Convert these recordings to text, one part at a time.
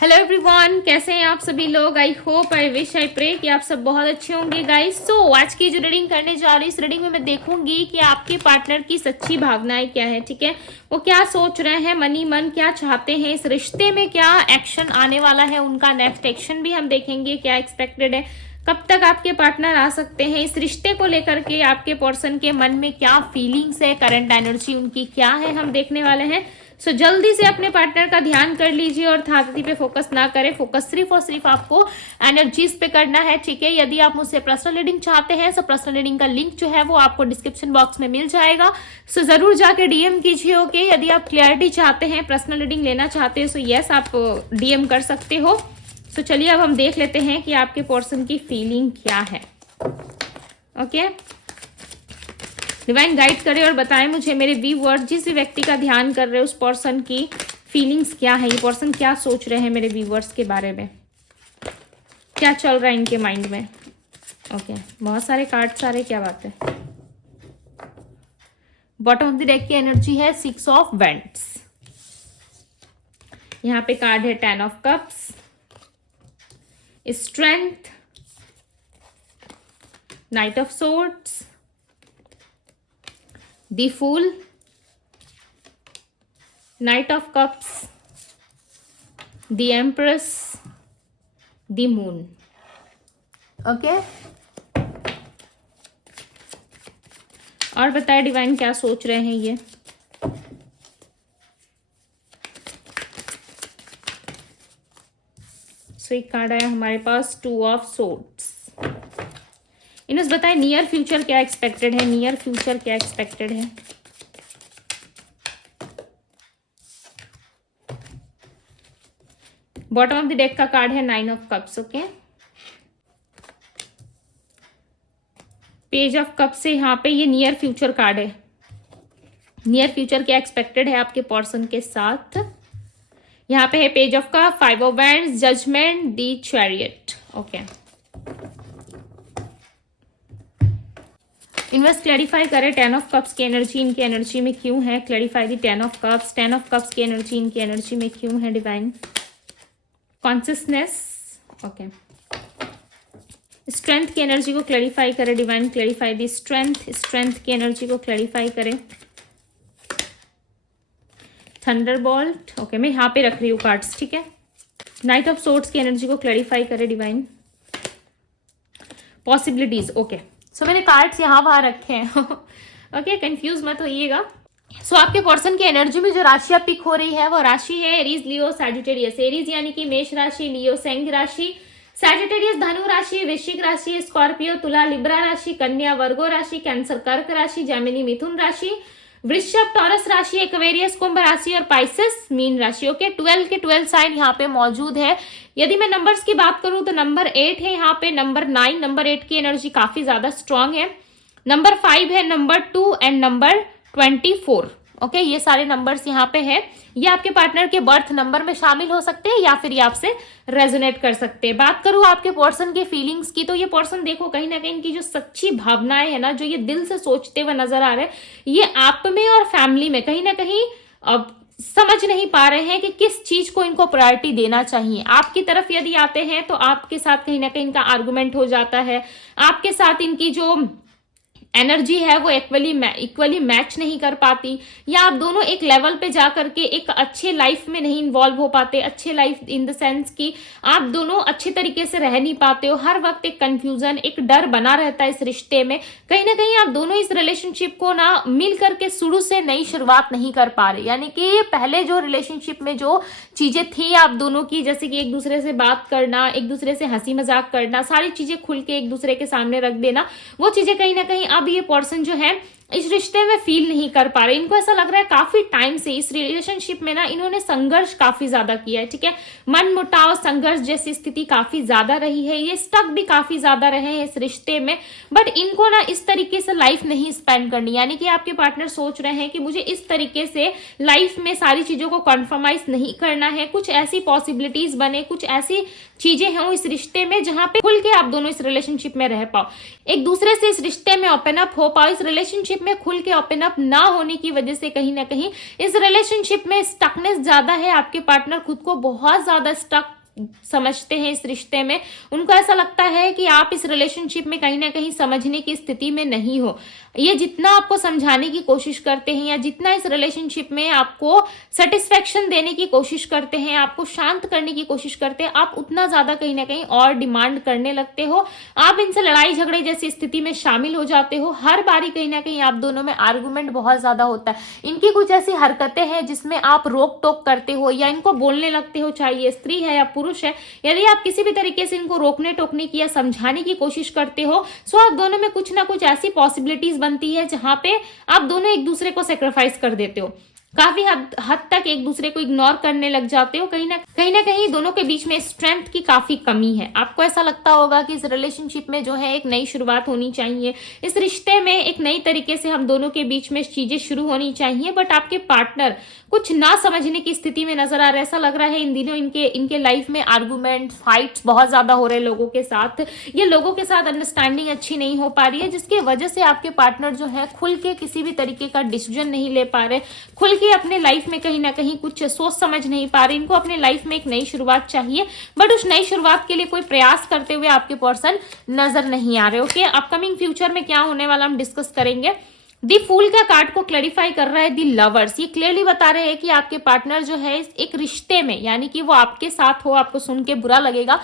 Hello everyone, कैसे हैं आप सभी लोग। I hope, I wish, I pray कि आप सब बहुत अच्छे होंगे गाइस। सो आज की जो रीडिंग करने जा रही हूँ, इस रीडिंग में मैं देखूंगी कि आपके पार्टनर की सच्ची भावनाएं क्या है। ठीक है, वो क्या सोच रहे हैं, मनी मन क्या चाहते हैं, इस रिश्ते में क्या एक्शन आने वाला है, उनका नेक्स्ट एक्शन भी हम देखेंगे क्या एक्सपेक्टेड है, कब तक आपके पार्टनर आ सकते हैं, इस रिश्ते को लेकर के आपके पर्सन के मन में क्या फीलिंग्स है, करंट एनर्जी उनकी क्या है, हम देखने वाले हैं। सो जल्दी से अपने पार्टनर का ध्यान कर लीजिए और थाती पे फोकस ना करें। फोकस सिर्फ और सिर्फ आपको एनर्जीज पे करना है। ठीक है, यदि आप मुझसे पर्सनल रीडिंग चाहते हैं तो पर्सनल रीडिंग का लिंक जो है वो आपको डिस्क्रिप्शन बॉक्स में मिल जाएगा। सो जरूर जाके डीएम कीजिए। ओके, यदि आप क्लियरिटी चाहते हैं, पर्सनल रीडिंग लेना चाहते हैं, सो यस आप डीएम कर सकते हो। सो चलिए अब हम देख लेते हैं कि आपके पर्सन की फीलिंग क्या है। ओके, डिवाइन गाइड करे और बताएं मुझे मेरे व्यूअर्स, जिस व्यक्ति का ध्यान कर रहे हैं उस पर्सन की फीलिंग्स क्या है, ये पर्सन क्या सोच रहे हैं मेरे व्यूअर्स के बारे में, क्या चल रहा है इनके माइंड में। ओके, बहुत सारे कार्ड्स आ रहे, क्या बात है। बॉटम ऑफ द डेक की एनर्जी है 6 ऑफ वेंट्स। यहाँ पे कार्ड है 10 of cups, strength, knight of swords, the fool, knight of cups, the empress, the moon. Okay, और बताए डिवाइन क्या सोच रहे हैं ये। सो एक कार्ड आया हमारे पास 2 ऑफ सोर्ड्स। इन्हें बताए नियर फ्यूचर क्या एक्सपेक्टेड है, नियर फ्यूचर क्या एक्सपेक्टेड है। बॉटम ऑफ द डेक का कार्ड है 9 of cups. Okay, page of cup से यहाँ पे ये नियर फ्यूचर कार्ड है। नियर फ्यूचर क्या एक्सपेक्टेड है आपके पर्सन के साथ। यहाँ पे है page of cup, 5 of wands, judgement, the chariot. Okay, invest clarify करें 10 ऑफ कप्स की एनर्जी इनकी एनर्जी में क्यों है। Clarify the 10 of cups, 10 of cups की एनर्जी इनकी एनर्जी में क्यों है डिवाइन। कॉन्शियसनेस। ओके, स्ट्रेंथ की एनर्जी को क्लैरिफाई करें divine. Clarify the strength, strength की एनर्जी को क्लैरिफाई करें। थंडरबोल्ट। ओके, मैं यहाँ पे रख रही हूँ कार्ड्स। ठीक है, नाइट ऑफ सोर्ड्स की एनर्जी को क्लैरिफाई करें डिवाइन। पॉसिबिलिटीज। ओके, सो मैंने कार्ड्स यहाँ वहां रखे हैं। ओके, कंफ्यूज मत होइएगा। सो आपके पर्सन की एनर्जी में जो राशियां पिक हो रही है वो राशि है एरीज, लियो, सैजिटेरियस। एरीज यानी कि मेष राशि, लियो सिंह राशि, सैजिटेरियस धनु राशि, वृश्चिक राशि, स्कॉर्पियो तुला लिब्रा राशि, कन्या वर्गो राशि, कैंसर कर्क राशि, जेमिनी मिथुन राशि, वृषभ टॉरस राशि, एक्वेरियस कुंभ राशि और पाइसेस मीन राशि। ओके, 12 के 12 साइन यहाँ पे मौजूद है। यदि मैं नंबर्स की बात करूं तो नंबर 8 है यहाँ पे, नंबर 9, नंबर 8 की एनर्जी काफी ज्यादा स्ट्रांग है। नंबर 5 है, नंबर 2 एंड नंबर 24। ओके, ये सारे नंबर्स यहाँ पे है। ये आपके पार्टनर के बर्थ नंबर में शामिल हो सकते हैं या फिर ये आपसे रेजोनेट कर सकते हैं। बात करूं आपके पर्सन के फीलिंग्स की तो ये पर्सन देखो कहीं ना कहीं इनकी जो सच्ची भावनाएं है ना, जो ये दिल से सोचते हुए नजर आ रहे हैं, ये आप में और फैमिली में कहीं ना कहीं अब समझ नहीं पा रहे हैं कि किस चीज को इनको प्रायोरिटी देना चाहिए। आपकी तरफ यदि आते हैं तो आपके साथ कहीं ना कहीं इनका आर्गुमेंट हो जाता है, आपके साथ इनकी जो एनर्जी है वो इक्वली मैच नहीं कर पाती, या आप दोनों एक लेवल पे जा करके एक अच्छे लाइफ में नहीं इन्वॉल्व हो पाते। अच्छे लाइफ इन द सेंस कि आप दोनों अच्छे तरीके से रह नहीं पाते हो। हर वक्त एक कंफ्यूजन, एक डर बना रहता है इस रिश्ते में। कहीं ना कहीं आप दोनों इस रिलेशनशिप को ना मिल करके शुरू से नई शुरुआत नहीं कर पा रहे। यानी कि पहले जो रिलेशनशिप में जो चीजें थी आप दोनों की, जैसे कि एक दूसरे से बात करना, एक दूसरे से हंसी मजाक करना, सारी चीजें खुल के एक दूसरे के सामने रख देना, वो चीजें कहीं ना कहीं अब ये पर्सन जो है इस रिश्ते में फील नहीं कर पा रहे। इनको ऐसा लग रहा है काफी टाइम से इस रिलेशनशिप में ना इन्होंने संघर्ष काफी ज्यादा किया है। ठीक है, मन मुटाव, संघर्ष जैसी स्थिति काफी ज्यादा रही है। ये स्टक भी काफी ज्यादा रहे हैं इस रिश्ते में, बट इनको ना इस तरीके से लाइफ नहीं स्पेंड करनी। यानी कि आपके पार्टनर सोच रहे हैं कि मुझे इस तरीके से लाइफ में सारी चीजों को कॉम्प्रोमाइज नहीं करना है। कुछ ऐसी पॉसिबिलिटीज बने, कुछ ऐसी चीजें हों इस रिश्ते में जहां पे खुल के आप दोनों इस रिलेशनशिप में रह पाओ, एक दूसरे से इस रिश्ते में ओपन अप हो पाओ, इस रिलेशनशिप रिलेशनशिप में खुल के ओपन अप ना होने की वजह से कहीं ना कहीं इस रिलेशनशिप में स्टकनेस ज्यादा है। आपके पार्टनर खुद को बहुत ज्यादा स्टक समझते हैं इस रिश्ते में। उनको ऐसा लगता है कि आप इस रिलेशनशिप में कहीं ना कहीं समझने की स्थिति में नहीं हो। ये जितना आपको समझाने की कोशिश करते हैं या जितना इस रिलेशनशिप में आपको सेटिस्फेक्शन देने की कोशिश करते हैं, आपको शांत करने की कोशिश करते हैं, आप उतना ज्यादा कहीं ना कहीं और डिमांड करने लगते हो। आप इनसे लड़ाई झगड़े जैसी स्थिति में शामिल हो जाते हो। हर बारी कहीं ना कहीं आप दोनों में आर्गुमेंट बहुत ज्यादा होता है। इनकी कुछ ऐसी हरकतें हैं जिसमें आप रोक टोक करते हो या इनको बोलने लगते हो, चाहे ये स्त्री है या पुरुष है। यदि आप किसी भी तरीके से इनको रोकने टोकने की या समझाने की कोशिश करते हो, सो आप दोनों में कुछ ना कुछ ऐसी पॉसिबिलिटीज बनती है जहां पे आप दोनों एक दूसरे को सेक्रीफाइस कर देते हो। काफी हद तक एक दूसरे को इग्नोर करने लग जाते हो। कहीं ना कहीं दोनों के बीच में स्ट्रेंथ की काफी कमी है। आपको ऐसा लगता होगा कि इस रिलेशनशिप में जो है एक नई शुरुआत होनी चाहिए, इस रिश्ते में एक नई तरीके से हम दोनों के बीच में चीजें शुरू होनी चाहिए, बट आपके पार्टनर कुछ ना समझने की स्थिति में नजर आ रहा है। ऐसा लग रहा है इन दिनों इनके लाइफ में आर्गुमेंट, फाइट्स बहुत ज्यादा हो रहे हैं लोगों के साथ। ये लोगों के साथ अंडरस्टैंडिंग अच्छी नहीं हो पा रही है, जिसकी वजह से आपके पार्टनर जो है खुल के किसी भी तरीके का डिसीजन नहीं ले पा रहे, खुल के अपने लाइफ में कहीं ना कहीं कुछ सोच समझ नहीं पा रहे। इनको अपने लाइफ में एक नई शुरुआत चाहिए, बट उस नई शुरुआत के लिए कोई प्रयास करते हुए आपके पर्सन नजर नहीं आ रहे। ओके, अपकमिंग फ्यूचर में क्या होने वाला हम डिस्कस करेंगे। दी फूल का कार्ड को क्लैरिफाई कर रहा है दी लवर्स। ये क्लियरली बता रहे हैं कि आपके पार्टनर जो है एक रिश्ते में, यानी कि वो आपके साथ हो, आपको सुन के बुरा लगेगा,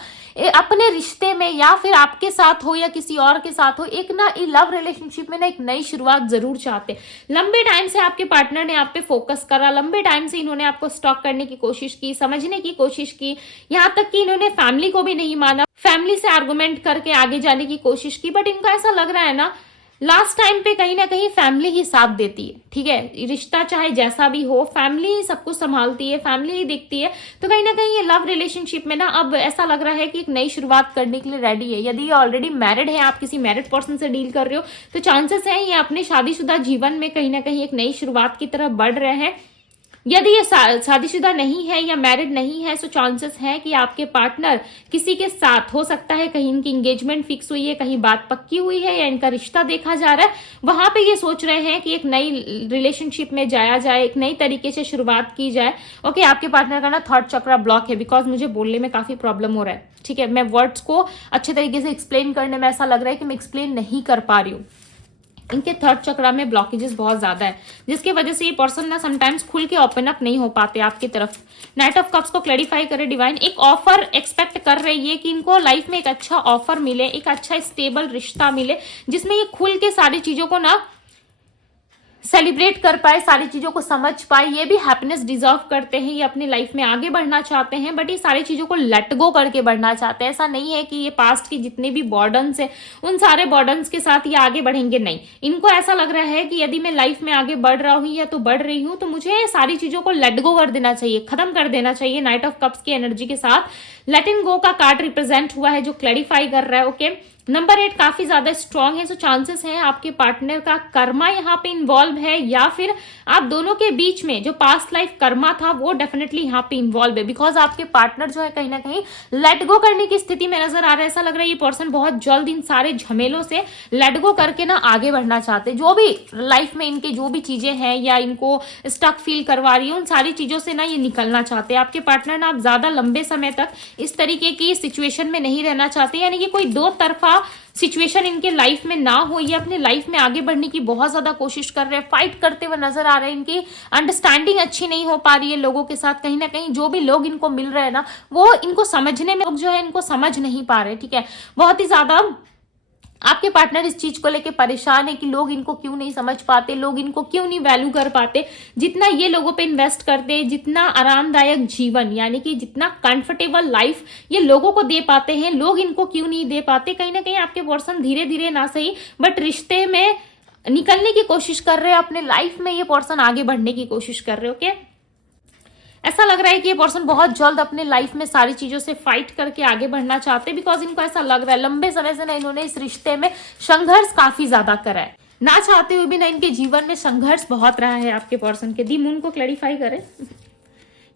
अपने रिश्ते में या फिर आपके साथ हो या किसी और के साथ हो, एक ना लव रिलेशनशिप में ना एक नई शुरुआत जरूर चाहते। लंबे टाइम से आपके पार्टनर ने आप पे फोकस करा, लंबे टाइम से इन्होंने आपको स्टॉक करने की कोशिश की, समझने की कोशिश की, यहाँ तक कि इन्होंने फैमिली को भी नहीं माना, फैमिली से आर्गुमेंट करके आगे जाने की कोशिश की। बट इनको ऐसा लग रहा है ना लास्ट टाइम पे कहीं ना कहीं फैमिली ही साथ देती है। ठीक है, रिश्ता चाहे जैसा भी हो, फैमिली ही सब कुछ संभालती है, फैमिली ही देखती है। तो कहीं ना कहीं ये लव रिलेशनशिप में ना अब ऐसा लग रहा है कि एक नई शुरुआत करने के लिए रेडी है। यदि ये ऑलरेडी मैरिड है, आप किसी मैरिड पर्सन से डील कर रहे हो, तो चांसेस है ये अपने शादीशुदा जीवन में कहीं ना कहीं एक नई शुरुआत की तरफ बढ़ रहे हैं। यदि ये शादीशुदा नहीं है या मैरिड नहीं है, सो चांसेस है कि आपके पार्टनर किसी के साथ हो सकता है, कहीं इनकी एंगेजमेंट फिक्स हुई है, कहीं बात पक्की हुई है या इनका रिश्ता देखा जा रहा है, वहां पे ये सोच रहे हैं कि एक नई रिलेशनशिप में जाया जाए, एक नई तरीके से शुरुआत की जाए। ओके, आपके पार्टनर का ना थर्ड चक्रा ब्लॉक है, बिकॉज मुझे बोलने में काफी प्रॉब्लम हो रहा है। ठीक है, मैं वर्ड्स को अच्छे तरीके से एक्सप्लेन करने में ऐसा लग रहा है कि मैं एक्सप्लेन नहीं कर पा रही हूँ। इनके थर्ड चक्रा में ब्लॉकेजेस बहुत ज्यादा है, जिसकी वजह से ये पर्सन ना समटाइम्स खुल के ओपन अप नहीं हो पाते आपकी तरफ। नाइट ऑफ कप्स को क्लैरिफाई करे डिवाइन। एक ऑफर एक्सपेक्ट कर रही है कि इनको लाइफ में एक अच्छा ऑफर मिले, एक अच्छा स्टेबल रिश्ता मिले, जिसमें ये खुल के सारी चीजों को ना सेलिब्रेट कर पाए, सारी चीजों को समझ पाए। ये भी हैप्पीनेस डिजर्व करते हैं, ये अपनी लाइफ में आगे बढ़ना चाहते हैं, बट ये सारी चीजों को लेट गो करके बढ़ना चाहते हैं। ऐसा नहीं है कि ये पास्ट की जितने भी बॉर्डन्स है उन सारे बॉर्डन्स के साथ ये आगे बढ़ेंगे, नहीं। इनको ऐसा लग रहा है कि यदि मैं लाइफ में आगे बढ़ रहा हूं या तो बढ़ रही हूं, तो मुझे सारी चीजों को लेट गो कर देना चाहिए, खत्म कर देना चाहिए। नाइट ऑफ कप्स की एनर्जी के साथ लेट इन गो का कार्ड रिप्रेजेंट हुआ है, जो क्लैरिफाई कर रहा है। ओके, नंबर 8 काफी ज्यादा स्ट्रांग है, सो चांसेस है आपके पार्टनर का कर्मा यहाँ पे इन्वॉल्व है, या फिर आप दोनों के बीच में जो पास्ट लाइफ कर्मा था वो डेफिनेटली यहाँ पे इन्वॉल्व है, बिकॉज आपके पार्टनर जो है कहीं ना कहीं लेट गो करने की स्थिति में नजर आ रहा है। ऐसा लग रहा है ये पर्सन बहुत जल्द इन सारे झमेलों से लेट गो करके ना आगे बढ़ना चाहते हैं। जो भी लाइफ में इनके जो भी चीजें हैं या इनको स्टक फील करवा रही है, उन सारी चीजों से ना ये निकलना चाहते हैं। आपके पार्टनर ना आप ज्यादा लंबे समय तक इस तरीके की सिचुएशन में नहीं रहना चाहते, यानी कि कोई दो तरफा सिचुएशन इनके लाइफ में ना हो। ये अपने लाइफ में आगे बढ़ने की बहुत ज्यादा कोशिश कर रहे हैं, फाइट करते हुए नजर आ रहे हैं। इनकी अंडरस्टैंडिंग अच्छी नहीं हो पा रही है लोगों के साथ। कहीं ना कहीं जो भी लोग इनको मिल रहे हैं ना, वो इनको समझने में, लोग जो है इनको समझ नहीं पा रहे। ठीक है, बहुत ही ज्यादा आपके पार्टनर इस चीज को लेके परेशान है कि लोग इनको क्यों नहीं समझ पाते, लोग इनको क्यों नहीं वैल्यू कर पाते। जितना ये लोगों पे इन्वेस्ट करते हैं, जितना आरामदायक जीवन यानी कि जितना कंफर्टेबल लाइफ ये लोगों को दे पाते हैं, लोग इनको क्यों नहीं दे पाते। कहीं ना कहीं आपके पर्सन धीरे धीरे ना सही बट रिश्ते में निकलने की कोशिश कर रहे हैं, अपने लाइफ में ये पर्सन आगे बढ़ने की कोशिश कर रहे हो। ओके, ऐसा लग रहा है कि ये पर्सन बहुत जल्द अपने लाइफ में सारी चीजों से फाइट करके आगे बढ़ना चाहते हैं, बिकॉज इनको ऐसा लग रहा है लंबे समय से ना इन्होंने इस रिश्ते में संघर्ष काफी ज्यादा करा है, ना चाहते हुए भी ना इनके जीवन में संघर्ष बहुत रहा है आपके पर्सन के। दी मून को क्लैरिफाई करें।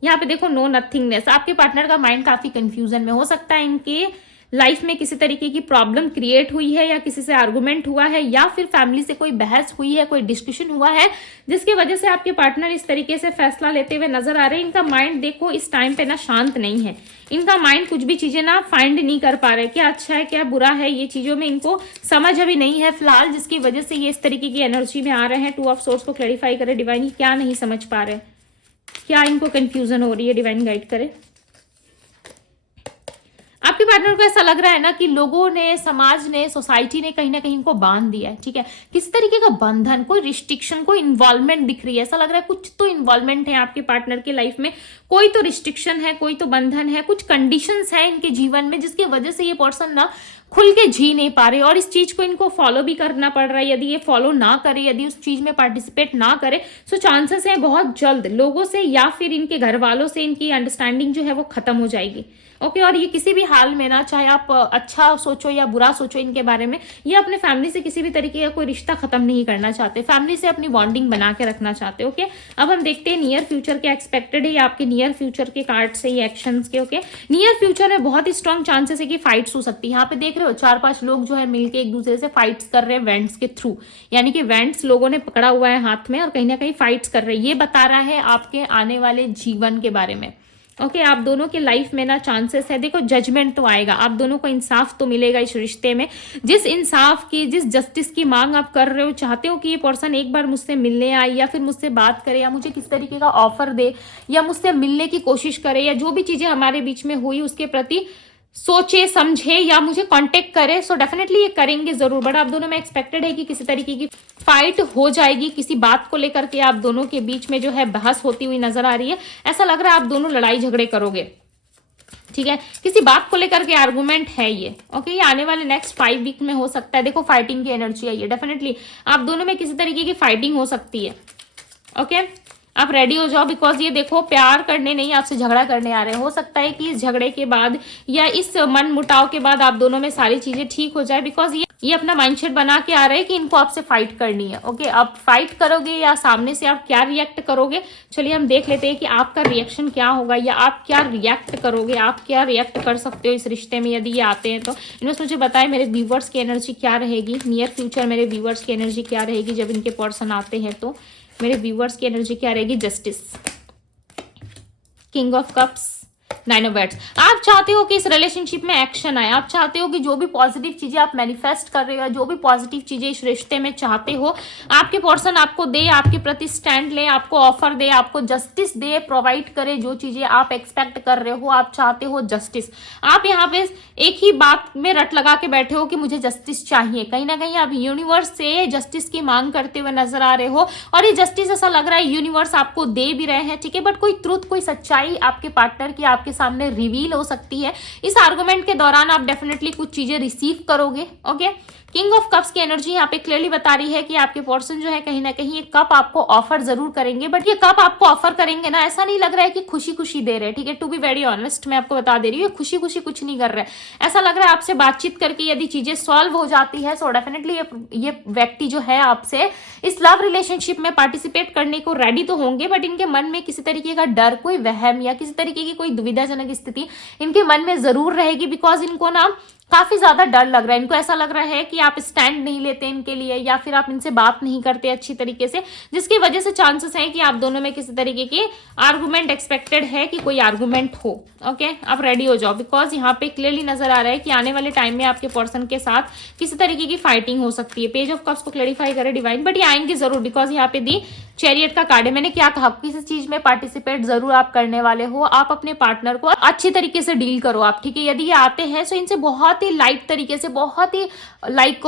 यहाँ पे देखो नो नथिंगनेस। आपके पार्टनर का माइंड काफी कंफ्यूजन में हो सकता है, इनके लाइफ में किसी तरीके की प्रॉब्लम क्रिएट हुई है, या किसी से आर्गुमेंट हुआ है, या फिर फैमिली से कोई बहस हुई है, कोई डिस्कशन हुआ है, जिसकी वजह से आपके पार्टनर इस तरीके से फैसला लेते हुए नजर आ रहे हैं। इनका माइंड देखो इस टाइम पे ना शांत नहीं है, इनका माइंड कुछ भी चीजें ना फाइंड नहीं कर पा रहे, क्या अच्छा है क्या बुरा है, ये चीजों में इनको समझ अभी नहीं है फिलहाल, जिसकी वजह से ये इस तरीके की एनर्जी में आ रहे हैं। 2 ऑफ सोर्स को क्लैरिफाई करे डिवाइन, क्या नहीं समझ पा रहे, क्या इनको कंफ्यूजन हो रही है, डिवाइन गाइड करे। आपके पार्टनर को ऐसा लग रहा है ना कि लोगों ने, समाज ने, सोसाइटी ने कहीं ना कहीं इनको बांध दिया है, ठीक है, किसी तरीके का बंधन, कोई रिस्ट्रिक्शन, कोई इन्वॉल्वमेंट दिख रही है। ऐसा लग रहा है कुछ तो इन्वॉल्वमेंट है आपके पार्टनर की लाइफ में, कोई तो रिस्ट्रिक्शन है, कोई तो बंधन है, कुछ कंडीशंस है इनके जीवन में, जिसकी वजह से ये पर्सन ना खुल के जी नहीं पा रहे, और इस चीज को इनको फॉलो भी करना पड़ रहा है। यदि ये फॉलो ना करे, यदि उस चीज में पार्टिसिपेट ना करे, तो चांसेस है बहुत जल्द लोगों से या फिर इनके घर वालों से इनकी अंडरस्टैंडिंग जो है वो खत्म हो जाएगी। ओके, और ये किसी भी हाल में ना, चाहे आप अच्छा सोचो या बुरा सोचो इनके बारे में, ये अपने फैमिली से किसी भी तरीके का कोई रिश्ता खत्म नहीं करना चाहते, फैमिली से अपनी बॉन्डिंग बना के रखना चाहते। ओके, अब हम देखते हैं नियर फ्यूचर क्या एक्सपेक्टेड है आपके नियर फ्यूचर के कार्ड से, ये एक्शंस के। ओके, नियर फ्यूचर में बहुत ही स्ट्रॉन्ग चांसेस है कि फाइट्स हो सकती है। यहाँ पे देख रहे हो 4-5 लोग जो है मिलकर एक दूसरे से फाइट्स कर रहे हैं वेंट्स के थ्रू, यानी कि वेंट्स लोगों ने पकड़ा हुआ है हाथ में और कहीं ना कहीं फाइट्स कर रहे हैं। ये बता रहा है आपके आने वाले जीवन के बारे में। ओके, आप दोनों के लाइफ में ना चांसेस है, देखो जजमेंट तो आएगा, आप दोनों को इंसाफ तो मिलेगा इस रिश्ते में। जिस इंसाफ की, जिस जस्टिस की मांग आप कर रहे हो, चाहते हो कि ये पर्सन एक बार मुझसे मिलने आए या फिर मुझसे बात करे या मुझे किस तरीके का ऑफर दे या मुझसे मिलने की कोशिश करे, या जो भी चीजें हमारे बीच में हुई उसके प्रति सोचे समझे या मुझे कांटेक्ट करे, सो डेफिनेटली ये करेंगे जरूर। बट आप दोनों में एक्सपेक्टेड है कि किसी तरीके की फाइट हो जाएगी, किसी बात को लेकर के आप दोनों के बीच में जो है बहस होती हुई नजर आ रही है। ऐसा लग रहा है आप दोनों लड़ाई झगड़े करोगे, ठीक है, किसी बात को लेकर के आर्गुमेंट है ये। ओके, ये आने वाले नेक्स्ट 5 वीक में हो सकता है। देखो फाइटिंग की एनर्जी आई है, डेफिनेटली आप दोनों में किसी तरीके की फाइटिंग हो सकती है। ओके, आप रेडी हो जाओ, बिकॉज ये देखो प्यार करने नहीं, आपसे झगड़ा करने आ रहे हैं। हो सकता है कि इस झगड़े के बाद या इस मन मुटाव के बाद आप दोनों में सारी चीजें ठीक हो जाए, बिकॉज ये अपना माइंडसेट बना के आ रहे हैं कि इनको आपसे फाइट करनी है। ओके, आप फाइट करोगे या सामने से आप क्या रिएक्ट करोगे, चलिए हम देख लेते हैं कि आपका रिएक्शन क्या होगा या आप क्या रिएक्ट करोगे, आप क्या रिएक्ट कर सकते हो इस रिश्ते में यदि ये आते हैं तो। इन्होंने मुझे बताया मेरे व्यूवर्स की एनर्जी क्या रहेगी, नियर फ्यूचर मेरे व्यूवर्स की एनर्जी क्या रहेगी जब इनके पर्सन आते हैं तो। मेरे व्यूवर्स की एनर्जी क्या रहेगी, justice, king of cups, 9 of wands. आप चाहते हो कि इस रिलेशनशिप में एक्शन आए, आप चाहते हो कि जो भी पॉजिटिव चीजें आप मैनिफेस्ट कर रहे हो, जो भी पॉजिटिव चीजें इस रिश्ते में चाहते हो, आपके पर्सन आपको दे, आपके प्रति स्टैंड ले, आपको ऑफर दे, आपको जस्टिस दे, प्रोवाइड करे। जो चीजें आप एक्सपेक्ट कर रहे हो, आप चाहते हो जस्टिस। आप यहाँ पे एक ही बात में रट लगा के बैठे हो कि मुझे जस्टिस चाहिए, कहीं ना कहीं आप यूनिवर्स से जस्टिस की मांग करते हुए नजर आ रहे हो, और ये जस्टिस ऐसा लग रहा है यूनिवर्स आपको दे भी रहे हैं, ठीक है, बट कोई ट्रुथ, कोई सच्चाई आपके पार्टनर की आपके सामने रिवील हो सकती है। इस आर्गुमेंट के दौरान आप डेफिनेटली कुछ चीजें रिसीव करोगे। ओके, किंग ऑफ कप्स की एनर्जी यहाँ पे क्लियरली बता रही है कि आपके पर्सन जो है कहीं ना कहीं ये कप आपको ऑफर जरूर करेंगे, बट ये कप आपको ऑफर करेंगे ना, ऐसा नहीं लग रहा है कि खुशी खुशी दे रहे हैं, ठीक है, टू बी वेरी ऑनेस्ट मैं आपको बता दे रही हूँ, खुशी खुशी कुछ नहीं कर रहे हैं। ऐसा लग रहा है आपसे बातचीत करके यदि चीजें सॉल्व हो जाती है, सो डेफिनेटली ये व्यक्ति जो है आपसे इस लव रिलेशनशिप में पार्टिसिपेट करने को रेडी तो होंगे, बट इनके मन में किसी तरीके का डर, कोई वहम या किसी तरीके की कोई दुविधाजनक स्थिति इनके मन में जरूर रहेगी, बिकॉज इनको ना काफी ज्यादा डर लग रहा है। इनको ऐसा लग रहा है कि आप स्टैंड नहीं लेते इनके लिए, या फिर आप इनसे बात नहीं करते अच्छी तरीके से, जिसकी वजह से चांसेस हैं कि आप दोनों में किसी तरीके की आर्गुमेंट एक्सपेक्टेड है कि कोई आर्गुमेंट हो। ओके, आप रेडी हो जाओ, बिकॉज यहाँ पे क्लियरली नजर आ रहा है कि आने वाले टाइम में आपके पर्सन के साथ किसी तरीके की फाइटिंग हो सकती है। पेज ऑफ कप्स को क्लैरिफाई करे डिवाइन, बट ये आएंगे जरूर, बिकॉज यहाँ पे दी चैरियट का कार्ड है। मैंने क्या कहा, किसी चीज में पार्टिसिपेट जरूर आप करने वाले हो, आप अपने पार्टनर को अच्छी तरीके से डील करो आप, ठीक है। यदि ये आते हैं तो इनसे बहुत ही लाइट तरीके से, बहुत ही लाइक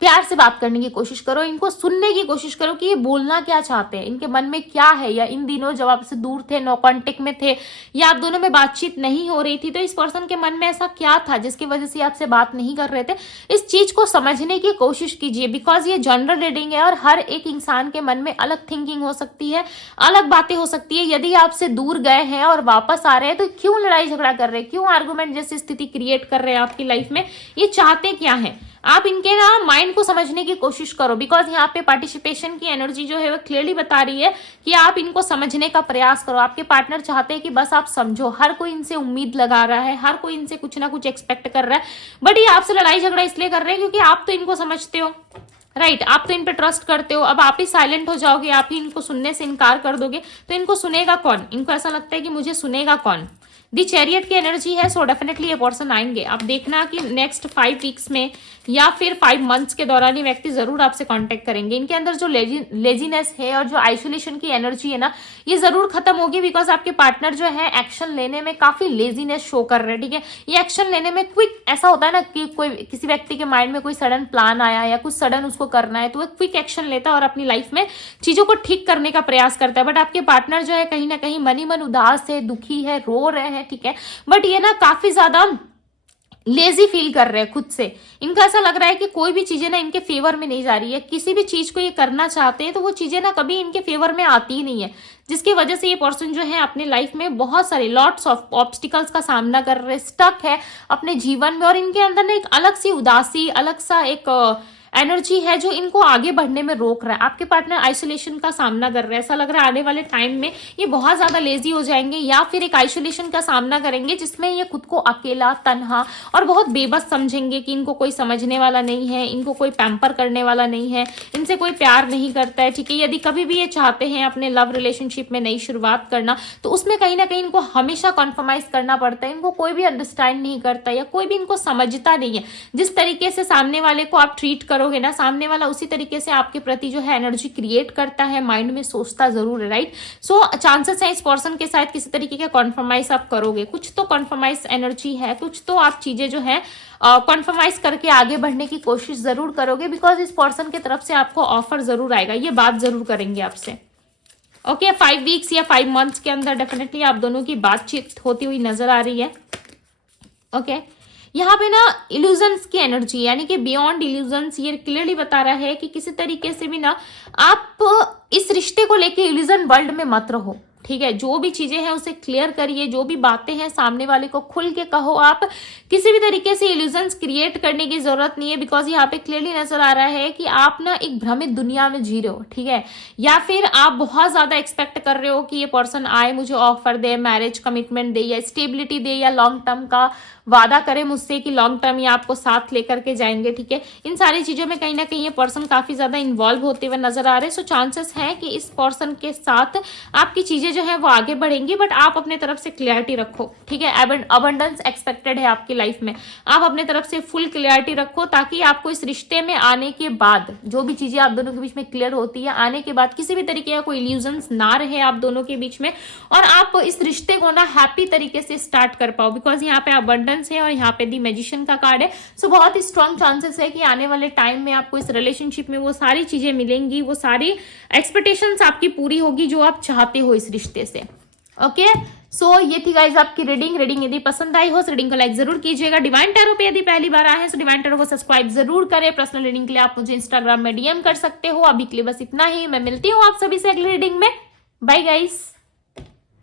प्यार से बात करने की कोशिश करो, इनको सुनने की कोशिश करो कि ये बोलना क्या चाहते हैं, इनके मन में क्या है, या इन दिनों जब आपसे दूर थे, नो कांटेक्ट में थे, या आप दोनों में बातचीत नहीं हो रही थी, तो इस पर्सन के मन में ऐसा क्या था जिसकी वजह से आपसे बात नहीं कर रहे थे। इस चीज को समझने की कोशिश कीजिए, बिकॉज ये जनरल रीडिंग है और हर एक इंसान के मन में अलग थिंकिंग हो सकती है, अलग बातें हो सकती है। यदि आपसे दूर गए हैं और वापस आ रहे हैं तो क्यों लड़ाई झगड़ा कर रहे हैं, क्यों आर्गुमेंट जैसी स्थिति क्रिएट कर रहे हैं आपकी लाइफ में, ये चाहते क्या है। आप इनके ना माइंड को समझने की कोशिश करो, बिकॉज यहाँ पे पार्टिसिपेशन की एनर्जी जो है वो क्लियरली बता रही है कि आप इनको समझने का प्रयास करो। आपके पार्टनर चाहते हैं कि बस आप समझो। हर कोई इनसे उम्मीद लगा रहा है, हर कोई इनसे कुछ ना कुछ एक्सपेक्ट कर रहा है, बट ये आपसे लड़ाई झगड़ा इसलिए कर रहे हैं क्योंकि आप तो इनको समझते हो, राइट आप तो इन पे ट्रस्ट करते हो। अब आप ही साइलेंट हो जाओगे, आप ही इनको सुनने से इनकार कर दोगे, तो इनको सुनेगा कौन? इनको ऐसा लगता है कि मुझे सुनेगा कौन? दी चैरियट की एनर्जी है, सो डेफिनेटली ये पर्सन आएंगे। आप देखना कि नेक्स्ट 5 वीक्स में या फिर 5 मंथ्स के दौरान ये व्यक्ति जरूर आपसे कांटेक्ट करेंगे। इनके अंदर जो लेजीनेस है और जो आइसोलेशन की एनर्जी है ना, ये जरूर खत्म होगी, बिकॉज आपके पार्टनर जो है एक्शन लेने में काफी लेजीनेस शो कर रहे हैं, ठीक है। ये एक्शन लेने में क्विक, ऐसा होता है ना कि कोई किसी व्यक्ति के माइंड में कोई सडन प्लान आया या कुछ सडन उसको करना है, तो वो क्विक एक्शन लेता है और अपनी लाइफ में चीजों को ठीक करने का प्रयास करता है। बट आपके पार्टनर जो है कहीं ना कहीं मन ही मन उदास है, दुखी है, रो रहे हैं, ठीक है, बट ये ना काफी ज्यादा लेजी फील कर रहे हैं खुद से। इनका ऐसा लग रहा है कि कोई भी चीजें ना इनके फेवर में नहीं जा रही है। किसी भी चीज को ये करना चाहते हैं तो वो चीजें ना कभी इनके फेवर में आती ही नहीं है, जिसकी वजह से ये पर्सन जो है अपने लाइफ में बहुत सारे लॉट्स ऑफ ऑब्स्टिकल्स का सामना कर रहे हैं, स्टक है अपने जीवन में, और इनके अंदर ना एक अलग सी उदासी, अलग सा एक एनर्जी है जो इनको आगे बढ़ने में रोक रहा है। आपके पार्टनर आइसोलेशन का सामना कर रहे हैं, ऐसा लग रहा है आने वाले टाइम में ये बहुत ज्यादा लेजी हो जाएंगे या फिर एक आइसोलेशन का सामना करेंगे जिसमें ये खुद को अकेला, तन्हा और बहुत बेबस समझेंगे कि इनको कोई समझने वाला नहीं है, इनको कोई पैम्पर करने वाला नहीं है, इनसे कोई प्यार नहीं करता है, ठीक है। यदि कभी भी ये चाहते हैं अपने लव रिलेशनशिप में नई शुरुआत करना, तो उसमें कहीं ना कहीं इनको हमेशा कॉन्फर्माइज करना पड़ता है। इनको कोई भी अंडरस्टैंड नहीं करता या कोई भी इनको समझता नहीं है। जिस तरीके से सामने वाले को आप ट्रीट करो ना, सामने वाला उसी तरीके से आपके प्रति जो है एनर्जी क्रिएट करता है, माइंड में सोचता जरूर है, राइट। सो चांसेस है इस पर्सन के साथ किसी तरीके का कॉन्फर्माइज आप करोगे, कुछ तो कॉन्फर्माइज एनर्जी है, कुछ तो आप चीजें जो है कॉन्फर्माइज करके आगे बढ़ने की कोशिश जरूर करोगे, बिकॉज इस पर्सन की तरफ से आपको ऑफर जरूर आएगा, ये बात जरूर करेंगे आपसे। ओके 5 वीक्स या 5 मंथ्स के अंदर डेफिनेटली आप दोनों की बातचीत होती हुई नजर आ रही है। ओके यहाँ पे ना इल्यूजन्स की एनर्जी, यानी कि बियॉन्ड इल्यूजन्स, ये क्लियरली बता रहा है कि किसी तरीके से भी ना आप इस रिश्ते को लेके इल्यूजन वर्ल्ड में मत रहो, ठीक है। जो भी चीजें हैं उसे क्लियर करिए, जो भी बातें हैं सामने वाले को खुल के कहो। आप किसी भी तरीके से इल्यूजन्स क्रिएट करने की जरूरत नहीं है, बिकॉज यहाँ पे क्लियरली नजर आ रहा है कि आप ना एक भ्रमित दुनिया में जी रहे हो, ठीक है। या फिर आप बहुत ज्यादा एक्सपेक्ट कर रहे हो कि ये पर्सन आए, मुझे ऑफर दे, मैरिज कमिटमेंट दे या स्टेबिलिटी दे या लॉन्ग टर्म का वादा करे मुझसे कि लॉन्ग टर्म ये आपको साथ लेकर के जाएंगे, ठीक है। इन सारी चीजों में कहीं ना कहीं ये पर्सन काफी ज्यादा इन्वॉल्व होते हुए नजर आ रहे हैं। सो चांसेस है कि इस पर्सन के साथ आपकी चीजें जो है वो आगे बढ़ेंगी, बट आप अपने तरफ से क्लियरिटी रखो, ठीक है। अबंडेंस एक्सपेक्टेड है आपकी लाइफ में, आप अपने तरफ से फुल क्लियरिटी रखो, ताकि आपको इस रिश्ते में आने के बाद जो भी चीजें आप दोनों के बीच में क्लियर होती है, आने के बाद किसी भी तरीके का कोई इल्यूजन्स ना रहे आप दोनों के बीच में, और आप इस रिश्ते को ना हैप्पी तरीके से स्टार्ट कर पाओ, बिकॉज यहाँ पे अबंडेंस है और यहाँ पे दी मैजिशियन का कार्ड है। सो बहुत ही स्ट्रॉन्ग चांसेस है कि आने वाले टाइम में आपको इस रिलेशनशिप में वो सारी चीजें मिलेंगी, वो सारी एक्सपेक्टेशंस आपकी पूरी होगी जो आप चाहते हो इस रिश्ते से। ओके सो ये थी गाइज आपकी रीडिंग यदि पसंद आई हो तो रीडिंग को लाइक जरूर कीजिएगा। डिवाइन टैरो पे यदि पहली बार आए हैं तो डिवाइन टैरो को सब्सक्राइब जरूर करें। पर्सनल रीडिंग के लिए आप मुझे इंस्टाग्राम में DM कर सकते हो। अभी के लिए बस इतना ही, मैं मिलती हूँ आप सभी से अगली रीडिंग में। Bye guys.